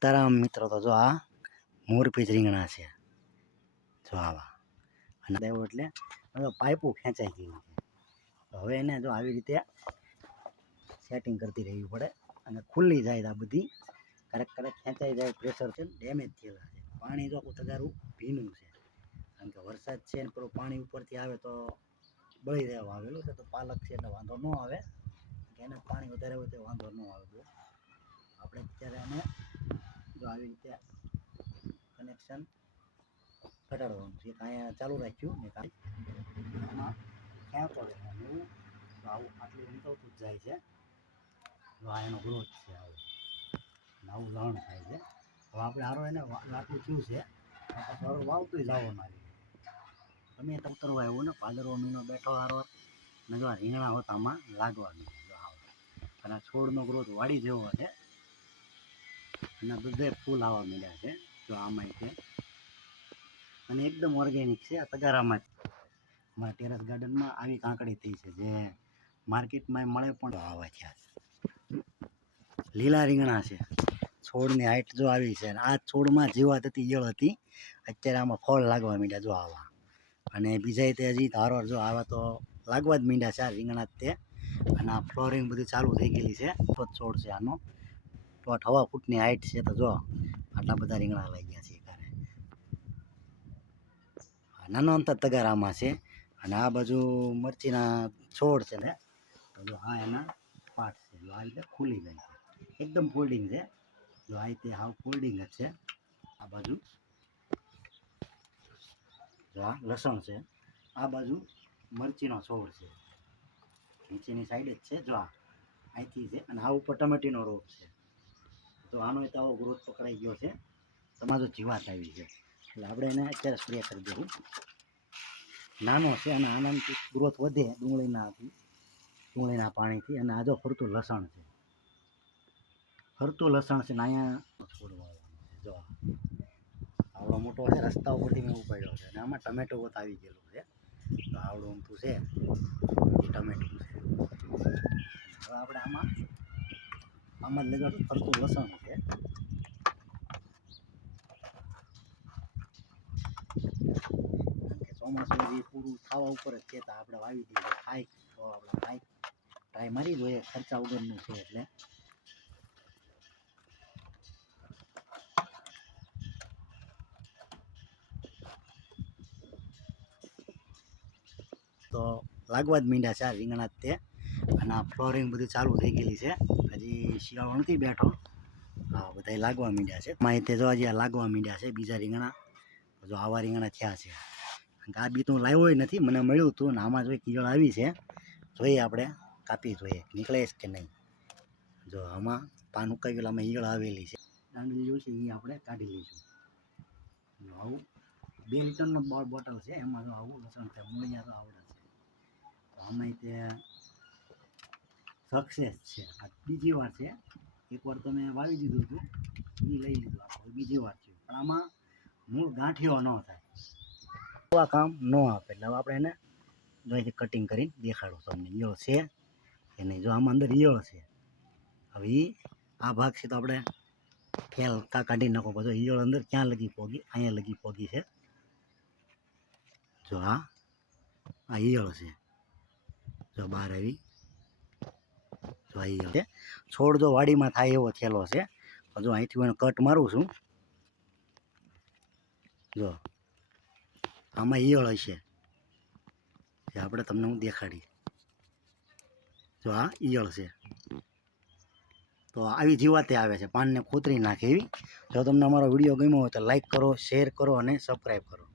સીતારામ મિત્રો તો જો આ મોરપીંછ રીંગણા છે. જો આવા. અને દેવો એટલે પાઇપો ખેંચાઈ ગઈ હવે એને જો આવી રીતે સેટિંગ કરતી રહેવી પડે અને ખુલ્લી જાય આ બધી. ક્યારેક ક્યારેક ખેંચાઈ જાય પ્રેશર છે ડેમેજ થયેલા છે. પાણી જો તગારું ભીનું છે. કારણ કે વરસાદ છે ને, પેલું પાણી ઉપરથી આવે તો બળી રહેવા આવેલું છે, તો પાલક છે એટલે વાંધો ન આવે. એને પાણી વધારે હોય તો વાંધો ન આવે આપણે અત્યારે એને આવી રીતે કનેક્શન ઘટાડવાનું છે. કાંઈ ચાલુ રાખ્યું ને કાંઈ. ક્યાં તો રહેવાનું તો આવું આટલું નીકળતું જ જાય છે. જો આ એનો ગ્રોથ છે અને આવું લણ થાય છે. હવે આપણે હારો એને લાકડું થયું છે. હારો વાવતું જવાનું આવી તમે તરવા આવ્યો ને, પાદરવો મહિનો બેઠો હારો નજર રીંગણા હોત આમાં આવો અને આ છોડનો ગ્રોથ વાડી જેવો છે. અને બધે ફૂલ આવવા મળ્યા છે, જો આમાં છે. અને એકદમ ઓર્ગેનિક છે, આ તગારામાં જ. અમારા ટેરેસ ગાર્ડનમાં આવી કાંકડી થઈ છે, જે માર્કેટમાં મળે પણ આવા થયા છે. લીલા રીંગણા છે. છોડની હાઈટ જો આવી છે, અને આ છોડમાં જીવાત હતી, ઈયળ હતી. અત્યારે આમાં ફળ લાગવા માંડ્યા જો આવા. અને બીજા તે હજી ધારો જો આવા તો લાગવા જ માંડ્યા છે આ રીંગણા જ તે. અને આ ફ્લોરિંગ બધું ચાલુ થઈ ગયેલી છે, છોડ છે આનો. તો હવા ફૂટની હાઈટ છે તો જો, આટલા બધા રીંગણા લઈ ગયા છે ઘરે. નાનો અંતર તગારામાં છે અને આ બાજુ મરચીના છોડ છે ને જો હા એના પાર્ટ છે. જો આ રીતે ખુલી જાય છે. એકદમ ફોલ્ડિંગ છે. જો આ રીતે હાવ ફોલ્ડિંગ જ છે. આ બાજુ જો આ લસણ છે. આ બાજુ મરચીનો છોડ છે. નીચેની સાઈડ જ છે. જો આ અહીંથી છે અને આ ઉપર ટમેટીનો રોપ છે. તો આનો તો આવો ગ્રોથ પકડાઈ ગયો છે. તમારો જીવાત આવી છે એટલે આપણે એને અત્યારે સ્પ્રે કરી દઉં નાનો છે અને આનાથી ગ્રોથ વધે ડુંગળીના ડુંગળીના પાણીથી અને આ જો ફરતું લસણ છે. ફરતું લસણ છે ને અહીંયા છોડ છે જો આવડો મોટો છે, રસ્તા ઉપરથી મેં ઉપાડ્યો છે. અને આમાં ટમેટો વત આવી ગયેલું છે. તો આવડું ઊંધું છે. ટમેટું છે. હવે આપણે આમાં આમાં જ લગાડું ફરતું લસણ છે. ચોમાસું હજી પૂરું થવા ઉપર જ છે, તો આપણે વાવી દઈએ તો તો આપણે ટ્રાય ટ્રાય મારી જોઈએ ખર્ચા વગરનું છે એટલે. તો લાગવા જ મીંડા છે આ રીંગણા તે. અને આ ફ્લોરિંગ બધું ચાલુ થઈ ગયેલી છે. હજી શિયાળો નથી બેઠો. હા, બધાય લાગવા માંડ્યા છે. માહિતી જો હજી લાગવા માંડ્યા છે, બીજા રીંગણા. જો આવા રીંગણા થયા છે. આ બી તો લાવ્યો નથી, મને મળ્યું હતું ને આમાં જોઈ કીજળ આવી છે. જોઈએ આપણે, કાપી જોઈએ, નીકળે છે કે નહીં. જો આમાં પાન ઉકાઈ આમાં ઈયળ આવેલી છે. દાંડલી જોઈશે એ આપણે કાઢી લઈશું. આવું, બે લીટરનો બોટલ છે, એમાં જો આવું લસણ છે મૂળિયા તો આવડે છે. તો આમાં તે સક્સેસ છે. આ બીજી વાર છે. એકવાર તો મેં વાવી દીધું હતું. એ લઈ લીધું આપણે. બીજી વાર છે. પણ આમાં મૂળ ગાંઠિયો ન થાય. આ કામ ન આપે. એટલે આપણે એને જોઈએ કટિંગ કરીને દેખાડું તમને. ઈયળ છે કે નહીં? જો આમાં અંદર ઈયળ છે. હવે એ આ ભાગ છે તો આપણે ફેલ કા કાઢી નાખો. બધો ઈયળ અંદર ક્યાં લગી પોગી? અહીંયા લગી પોગી છે. જો આ આ ઈયળ છે. જો બહાર આવી ઈયળ છે છોડ જો વાડીમાં થાય એવો થેલો છે. જો અહીંથી હું કટ મારું છું. જો. આમાં ઈયળ હશે. જે આપણે તમને હું દેખાડી. જો આ ઈયળ છે. તો આવી જીવાતે આવે છે. પાનને ખોતરી નાખે એવી. જો તમને અમારો વીડિયો ગમ્યો હોય તો લાઈક કરો, શેર કરો અને સબસ્ક્રાઈબ કરો.